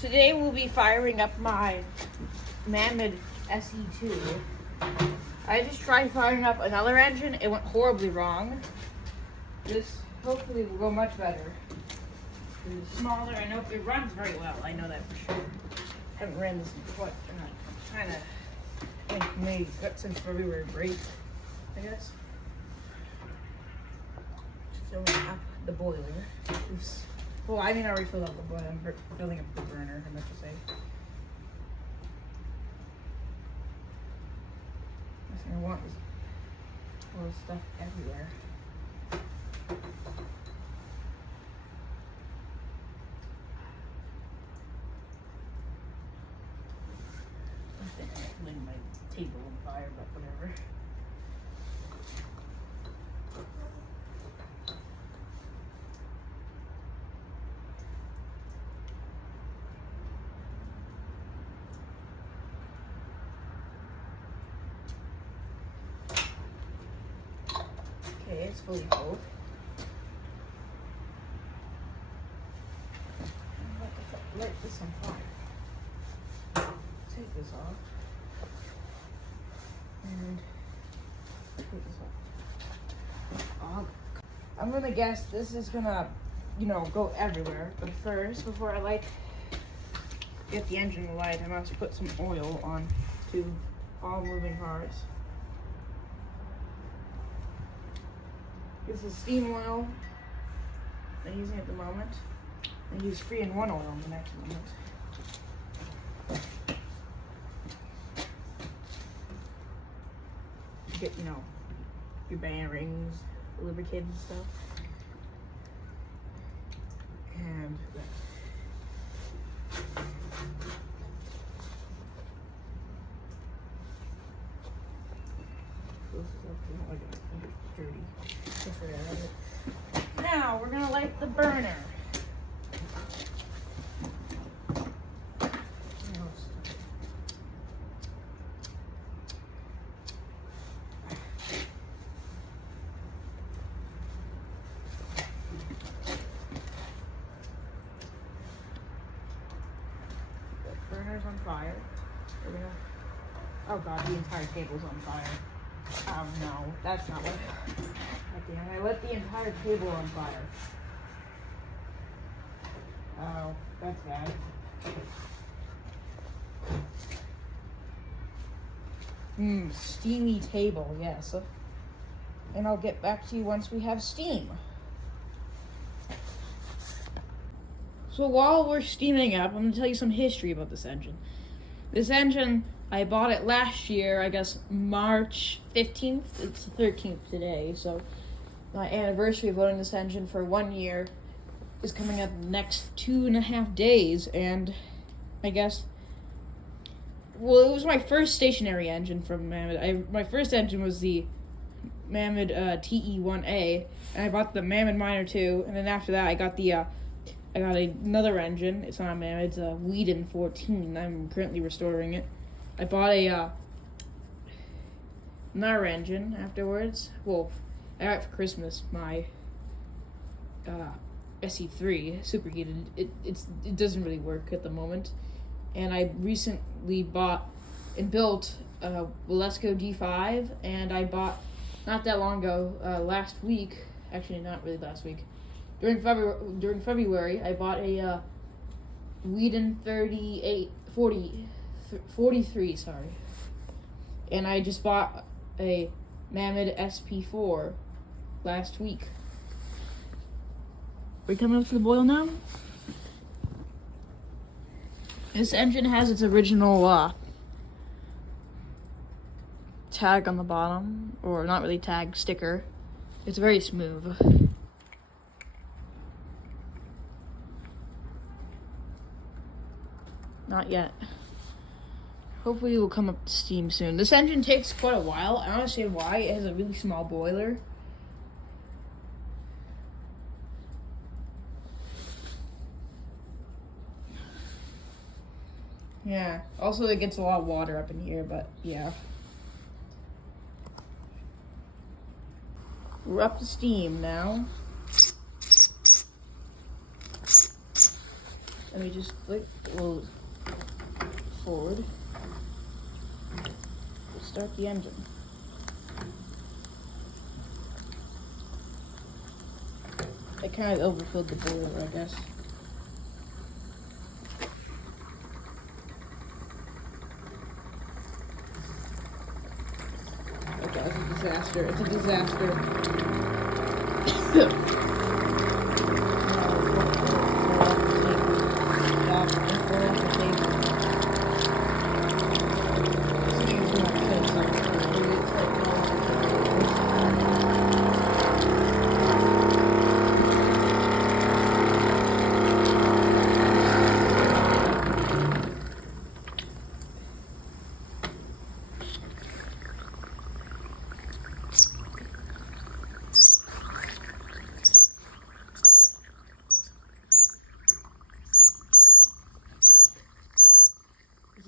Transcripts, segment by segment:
Today we'll be firing up my Mamod se2. I just tried firing up another engine. It went horribly wrong. This hopefully will go much better. It's smaller. I know it runs very well. I know that for sure. Haven't ran this in quite kind of maybe since February break, I guess. Filling up the boiler. Well, I mean, I already filled up the boiler. I'm filling up the burner, I meant to say. Last thing I want is all this stuff everywhere. I think I'm laying my table on fire, but whatever. Okay, it's fully full. Light this on fire. Take this off. And take this off. I'm gonna guess this is gonna, go everywhere. But first, before I get the engine alight, I must put some oil on to all moving parts. This is steam oil I'm using at the moment. I use 3-in-1 oil in the next moment. Get, your bearings, lubricated and stuff. And dirty. Now we're gonna light the burner. The burner's on fire. Oh god, the entire table's on fire. Oh no, that's not what I lit the entire table on fire. Oh, that's bad. Steamy table, yes. And I'll get back to you once we have steam. So while we're steaming up, I'm going to tell you some history about this engine. This engine, I bought it last year, I guess March 15th. It's the 13th today, so my anniversary of owning this engine for 1 year is coming up next 2.5 days, and I guess, well, it was my first stationary engine from Mamod. My first engine was the Mamod TE1A, and I bought the Mamod Minor 2, and then after that I got another engine. It's not a Mamod, it's a Whedon 14. I'm currently restoring it. I bought another engine afterwards. Well, I got for Christmas my se3 superheated. It doesn't really work at the moment. And I recently bought and built a Lesco D5, and I bought not that long ago, last week. Actually, not really last week. During February, I bought a Whedon 43, sorry. And I just bought a Mamod SP4 last week. We're coming up to the boil now. This engine has its original tag on the bottom, or not really tag, sticker. It's very smooth. Not yet. Hopefully it will come up to steam soon. This engine takes quite a while. I don't understand why. It has a really small boiler. Yeah. Also, it gets a lot of water up in here, but yeah. We're up to steam now. Let me just click, we'll forward. We'll start the engine. I kind of overfilled the boiler, I guess. Okay, it's a disaster. It's a disaster.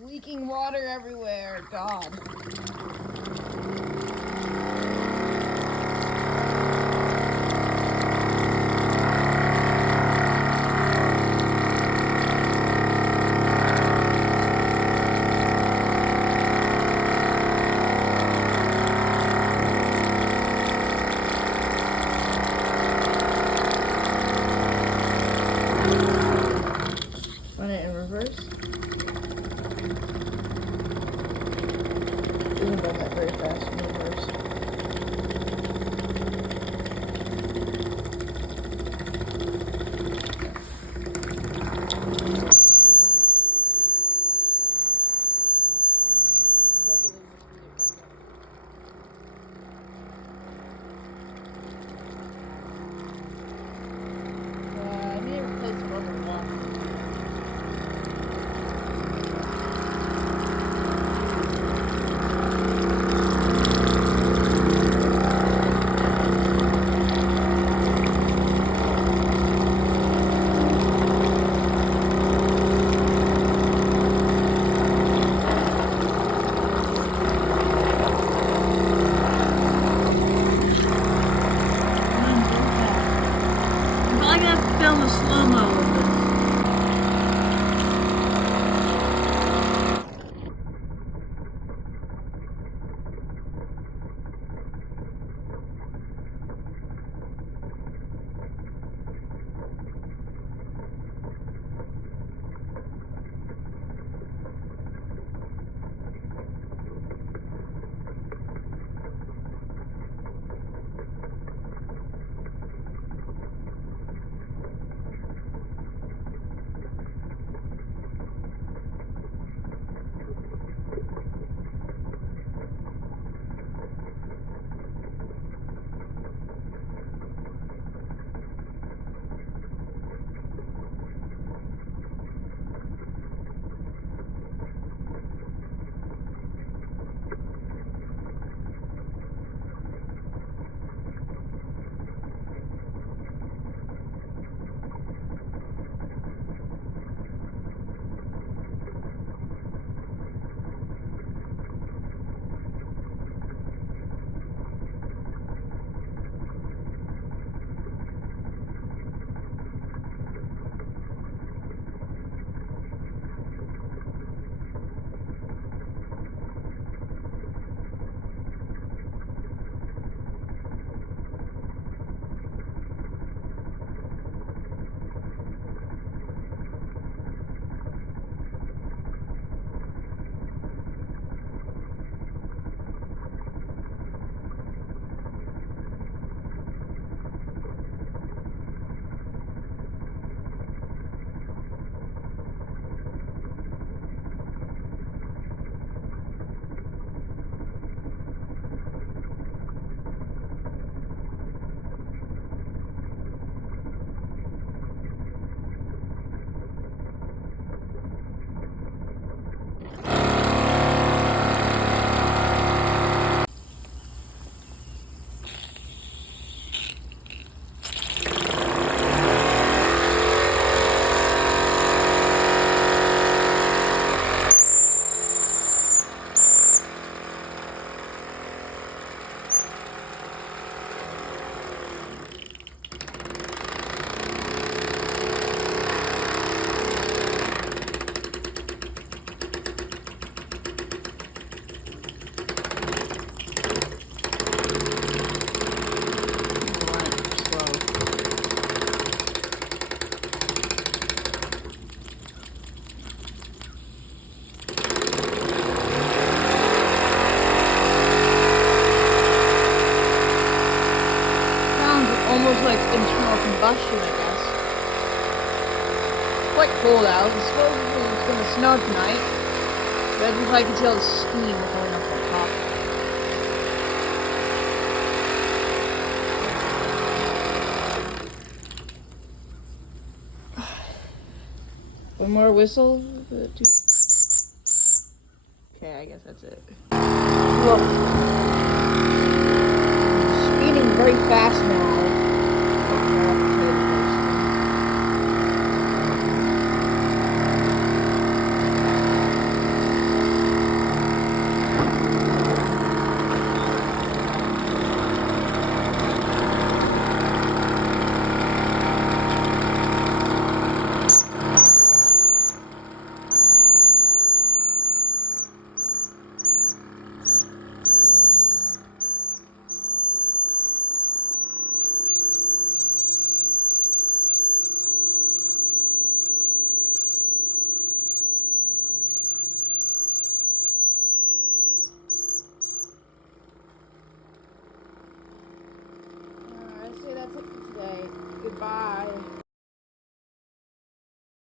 Leaking water everywhere. God. Run it in reverse. Didn't go that very fast in reverse. I need to replace the rubber one. cold out. Supposedly it's gonna snow tonight. But if I can see all the steam going up on top. One more whistle. Okay, I guess that's it. Whoa. I'm speeding very fast now.